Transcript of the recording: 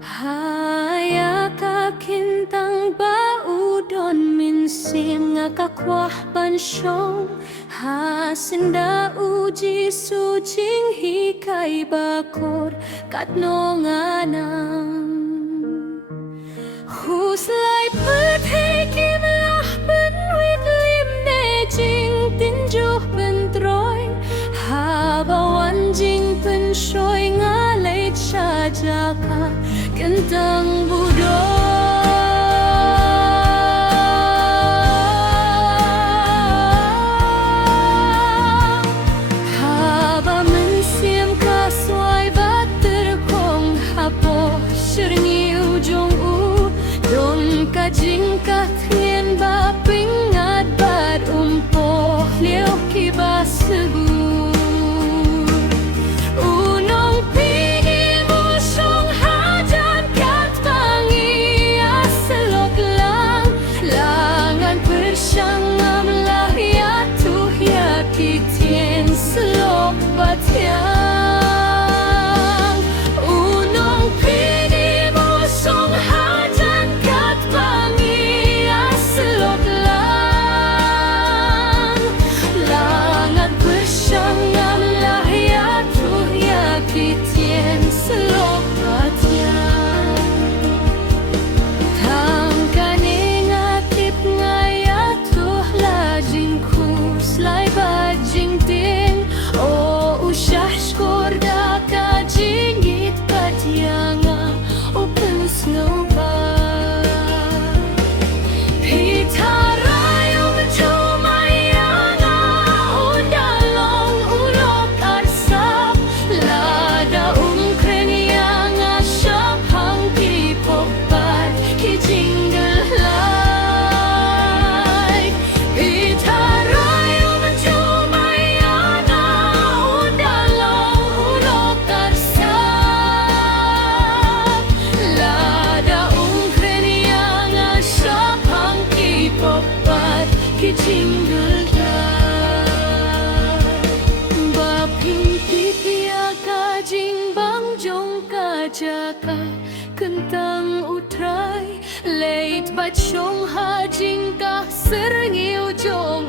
Haya ka kintang ba udon min sim nga kakwah bansyong hasinda uji sujing hikay bakod katnonganang huslay pethe kimlah benwit lim ne jing tinjuh bentroy habawan jing penshoy ngalay chajaka kentang budok haba mensiam kaswai bater kong hapo serngi ujung don kajing kathien ba pingat bad umpo liu kiba sebu selok batiang unong pini mosong hajan kat pangi selok lang langat bersyangam lah ya tuh ya kitien selok batiang tangkan ingatip ngaya tuh lajingku selai bajing usyah skorda kajingit patianga open snowba pitarayong tumayanga undalong ulok arsap lada krenianga syapang kipopat kijinggel lai pitarayong tumayanga kijinggel baping pipia kajing bang jong kajaka kentang utrai leit bachong hajing kah serngiu jong